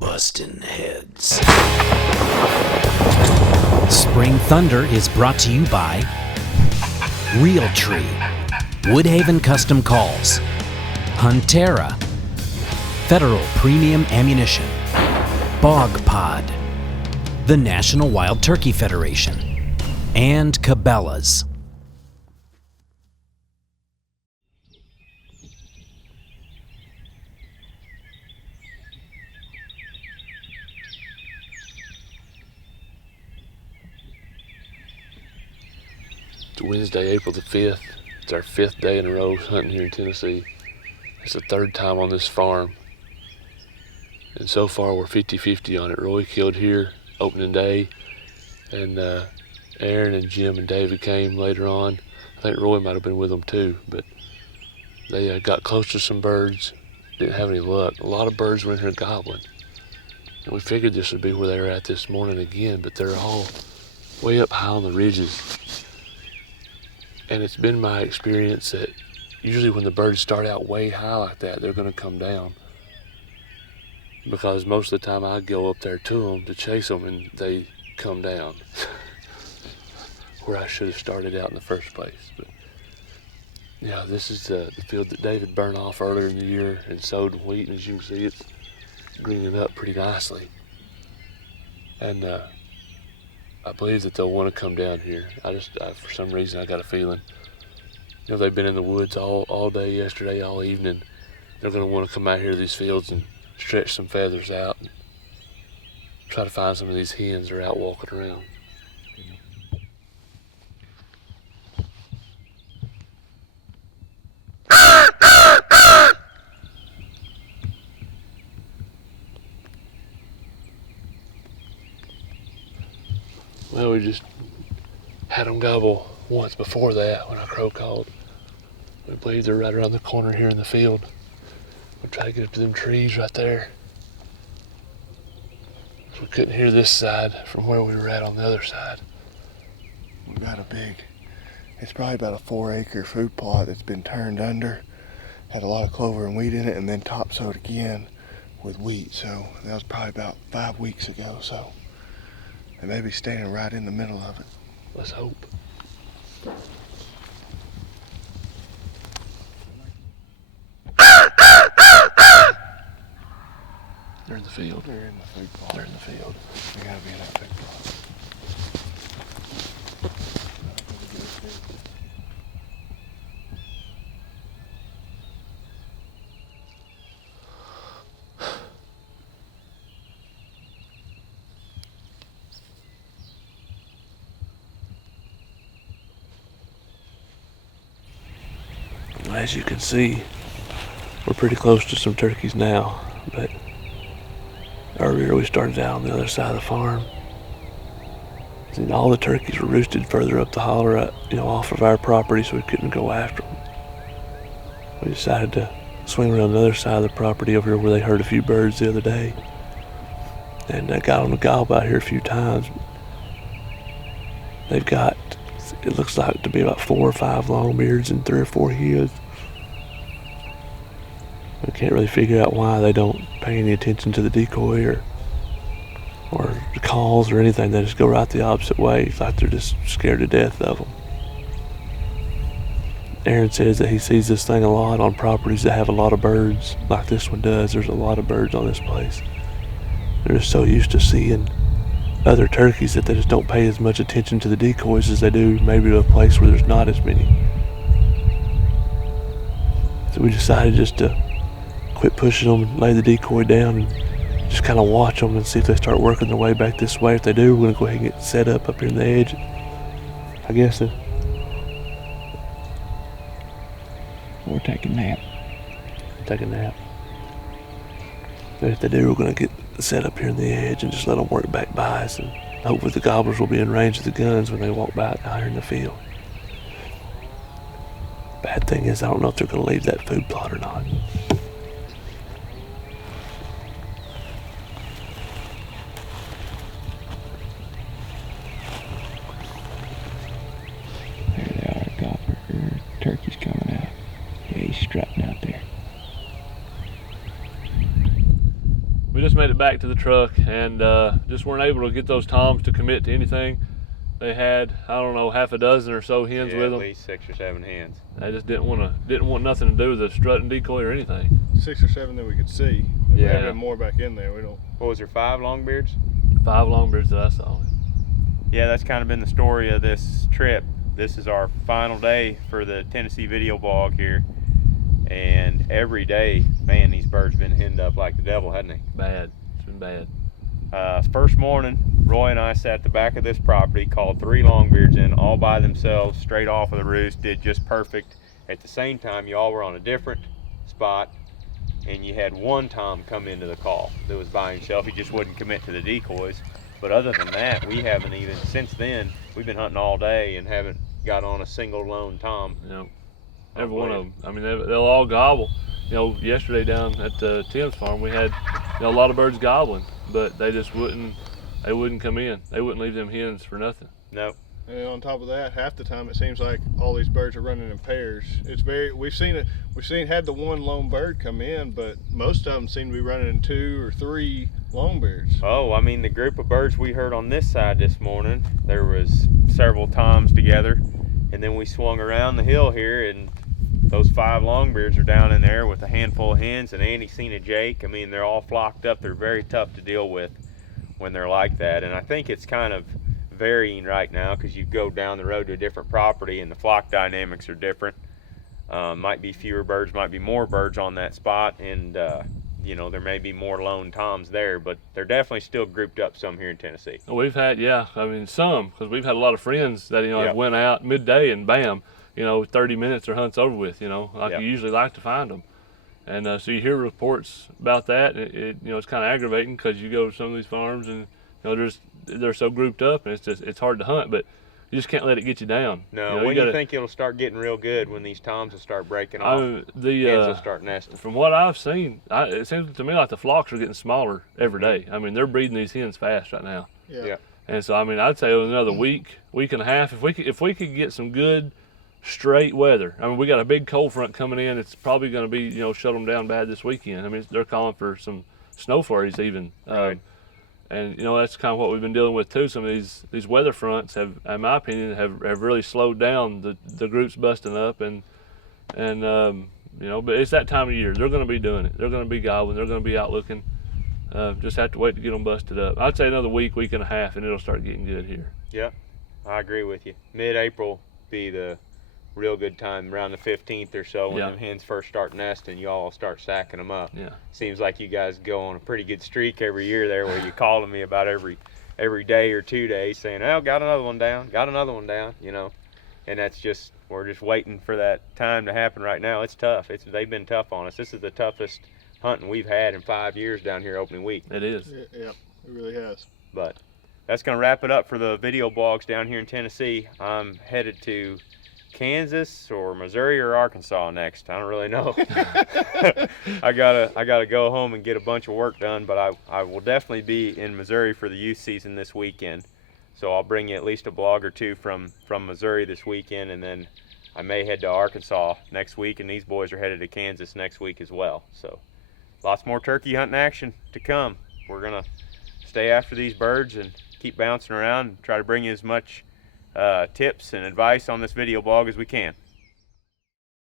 bustin' heads. Spring Thunder is brought to you by Realtree, Woodhaven Custom Calls, Huntera, Federal Premium Ammunition, Bog Pod, the National Wild Turkey Federation, and Cabela's. It's Wednesday, April the 5th. It's our 5th day in a row hunting here in Tennessee. It's the 3rd time on this farm. And so far we're 50-50 on it. Roy killed here opening day, and Aaron and Jim and David came later on. I think Roy might have been with them too, but they got close to some birds, didn't have any luck. A lot of birds were in here gobbling. And we figured this would be where they were at this morning again, but they're all way up high on the ridges. And it's been my experience that usually when the birds start out way high like that, they're gonna come down. Because most of the time I go up there to them to chase them and they come down. Where I should have started out in the first place. But yeah, this is the field that David burned off earlier in the year and sowed wheat, and as you can see, it's greening up pretty nicely. And I believe that they'll want to come down here. For some reason, I got a feeling. You know, they've been in the woods all day yesterday, all evening. They're going to want to come out here to these fields and stretch some feathers out and try to find some of these hens that are out walking around. Well, we just had them gobble once before that when our crow called. We believe they're right around the corner here in the field. We'll try to get up to them trees right there. So we couldn't hear this side from where we were at on the other side. We got it's probably about a 4-acre food plot that's been turned under. Had a lot of clover and wheat in it, and then topsoiled again with wheat. So that was probably about 5 weeks ago. So they may be standing right in the middle of it. Let's hope. They're in the field. They're in the food plot. They're in the field. They gotta be in that food plot. As you can see, we're pretty close to some turkeys now, but earlier we started out on the other side of the farm. And all the turkeys were roosted further up the holler, off of our property, so we couldn't go after them. We decided to swing around the other side of the property over here where they heard a few birds the other day. And I got on the gobble out here a few times. They've got, it looks like to be about 4 or 5 longbeards and 3 or 4 hens. I can't really figure out why they don't pay any attention to the decoy or the calls or anything. They just go right the opposite way. It's like they're just scared to death of them. Aaron says that he sees this thing a lot on properties that have a lot of birds, like this one does. There's a lot of birds on this place. They're just so used to seeing other turkeys that they just don't pay as much attention to the decoys as they do maybe to a place where there's not as many. So we decided just to quit pushing them and lay the decoy down and just kind of watch them and see if they start working their way back this way. If they do, we're going to go ahead and get set up here in the edge. I guess Or take a nap. Take a nap. But if they do, we're going to get set up here in the edge and just let them work back by us, and hopefully the gobblers will be in range of the guns when they walk by out here in the field. Bad thing is, I don't know if they're going to leave that food plot or not. There they are, gobbler. Turkey's coming out. Yeah, he's strutting out there. We just made it back to the truck and just weren't able to get those toms to commit to anything. They had, I don't know, half a dozen or so hens with them. At least 6 or 7 hens. They just didn't want nothing to do with the strut and decoy or anything. 6 or 7 that we could see. There may have been more back in there. We don't. What was there, 5 longbeards? 5 longbeards that I saw. Yeah, that's kind of been the story of this trip. This is our final day for the Tennessee video blog here. And every day, man, these birds been henned up like the devil, hadn't they? Bad. It's been bad. First morning, Roy and I sat at the back of this property, called 3 longbeards in all by themselves, straight off of the roost, did just perfect. At the same time, you all were on a different spot, and you had one tom come into the call that was by himself. He just wouldn't commit to the decoys. But other than that, we haven't even, since then, we've been hunting all day and haven't got on a single lone tom. Yep. Every one of them. I mean, they'll all gobble. You know, yesterday down at Tim's farm, we had a lot of birds gobbling, but they just wouldn't come in. They wouldn't leave them hens for nothing. Nope. And on top of that, half the time it seems like all these birds are running in pairs. It's we've seen had the one lone bird come in, but most of them seem to be running in 2 or 3 longbeards. Oh, I mean, the group of birds we heard on this side this morning, there was several toms together, and then we swung around the hill here, and those 5 longbeards are down in there with a handful of hens, and Andy's seen a Jake. I mean, they're all flocked up. They're very tough to deal with when they're like that, and I think it's kind of varying right now because you go down the road to a different property and the flock dynamics are different. Might be fewer birds, might be more birds on that spot, and you know, there may be more lone toms there, but they're definitely still grouped up some here in Tennessee. We've had, I mean, some, because we've had a lot of friends that, have went out midday and bam, 30 minutes their hunt's over with, like you usually like to find them. And so you hear reports about that, and it's kind of aggravating because you go to some of these farms and, they're so grouped up and it's hard to hunt, but you just can't let it get you down. No, when do you think it'll start getting real good, when these toms will start breaking off? Hens will start nesting. From what I've seen, it seems to me like the flocks are getting smaller every day. I mean, they're breeding these hens fast right now. Yeah. And so, I mean, I'd say another week and a half, if we could get some good straight weather. I mean, we got a big cold front coming in. It's probably going to be, shut them down bad this weekend. I mean, they're calling for some snow flurries even. Right. And that's kind of what we've been dealing with too. Some of these weather fronts have, in my opinion, have really slowed down the groups busting up, and but it's that time of year. They're going to be doing it. They're going to be gobbling. They're going to be out looking. Just have to wait to get them busted up. I'd say another week and a half, and it'll start getting good here. Yeah, I agree with you. Mid-April be the real good time, around the 15th or so, when them hens first start nesting. You all start sacking them up. Yeah. Seems like you guys go on a pretty good streak every year there, where you calling me about every day or 2 days saying, "Oh, got another one down, and that's just, we're just waiting for that time to happen right now. It's tough. They've been tough on us. This is the toughest hunting we've had in 5 years down here opening week. It is. Yeah, it really has. But that's going to wrap it up for the video blogs down here in Tennessee. I'm headed to Kansas or Missouri or Arkansas next. I don't really know. I gotta go home and get a bunch of work done, but I will definitely be in Missouri for the youth season this weekend. So I'll bring you at least a blog or two from Missouri this weekend, and then I may head to Arkansas next week, and these boys are headed to Kansas next week as well. So lots more turkey hunting action to come. We're gonna stay after these birds and keep bouncing around and try to bring you as much tips and advice on this video blog as we can.